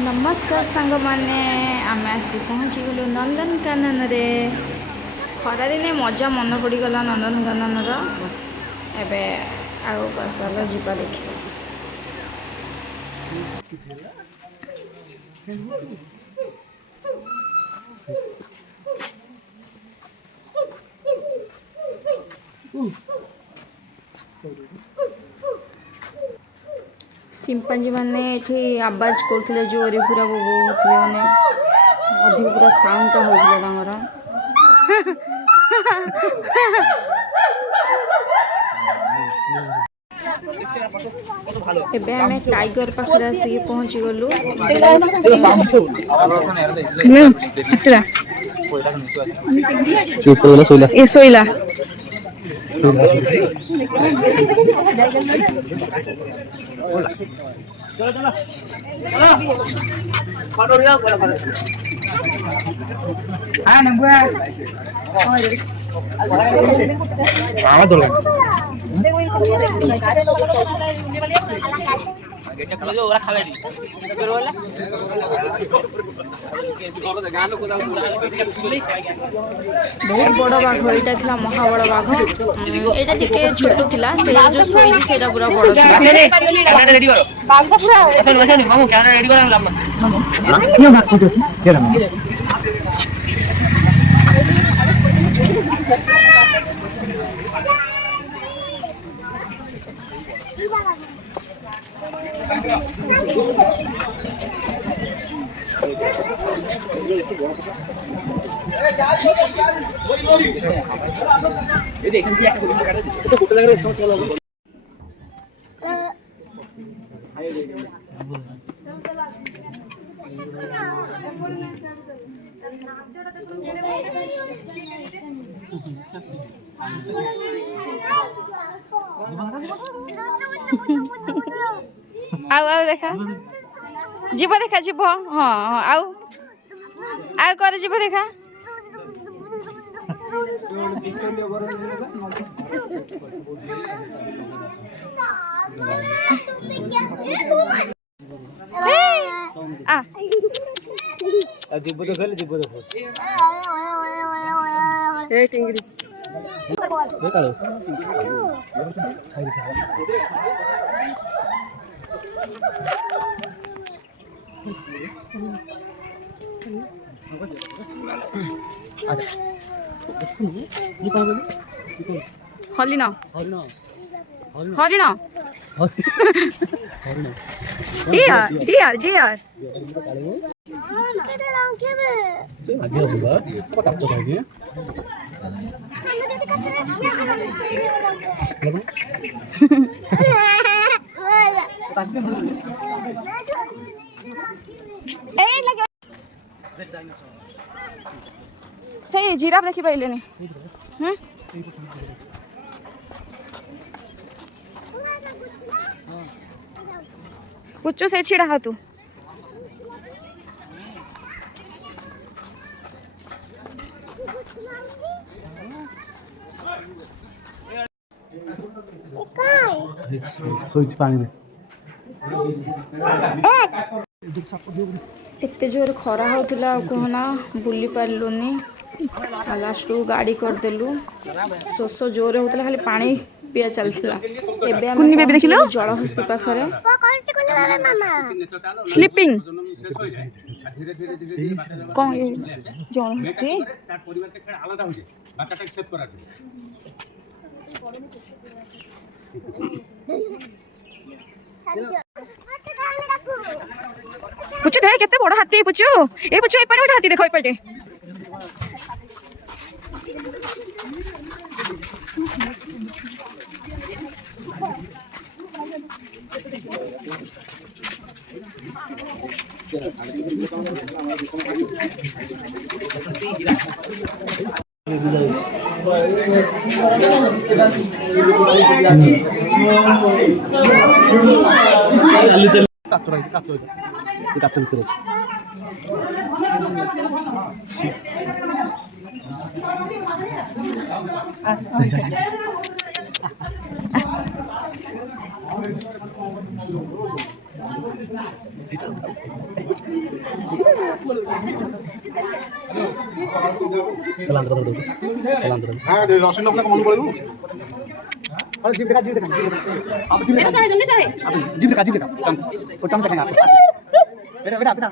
नमस्कार सांग मैंने आम आसी पहुँचीगलु नंदनकानन रे खरा दिने मजा मन पड़गला नंदनकानन एबे आगो कसल जीवा देखिए। सिंपाजी मैंने ये आवाज करते जोरे पूरा बोलते मैंने अधिक पूरा साउंड होता एबे हमें टाइगर पाखरे आसी पहुंची गलु। ये सोइला बहुत बड़ बाघ यहाँ था महाबड़ बाघ यहाँ टे छोट थिला से जो सोई से पूरा बड़ आउ आउ देखा जीव देखा जीव हाँ हाँ आउ आउ कर जीव देखा जीव तो खेल जीव देखो ए टिंगरी देखा लो छाई दिखा हलिन डियर डियर डियर आगे होगा पता तो है से जिराफ देखी पाइले कुछ से छिड़ा हा तू सोच पानी में एते जोर खरा होता कहना बुली पार्लुनी लास्ट को गाड़ी करदेलु शोष जोर होता खाली पानी पिया चलता जलहस्ती पाखरे स्लीपिंग कौन जलहस्ती पुचू देख केते बड़ हाथी पुचू ए पुचू एपटे गोटे हाथी देखो एपटे चल चल काच भीतर चला अंदर दो चला अंदर हां रोशन अपना कौन बोलेगो अरे जीप देखा आप जीप देखा जल्दी से जीप देखा वो टंग करेंगे आप बेटा बेटा बेटा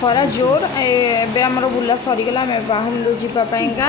ଖରା ଜୋର ଏବେ ଆମର ବୁଲା ସରିଗଲା ଆମେ ବାହାରିଲୁ ଯିବା ପାଇଁକା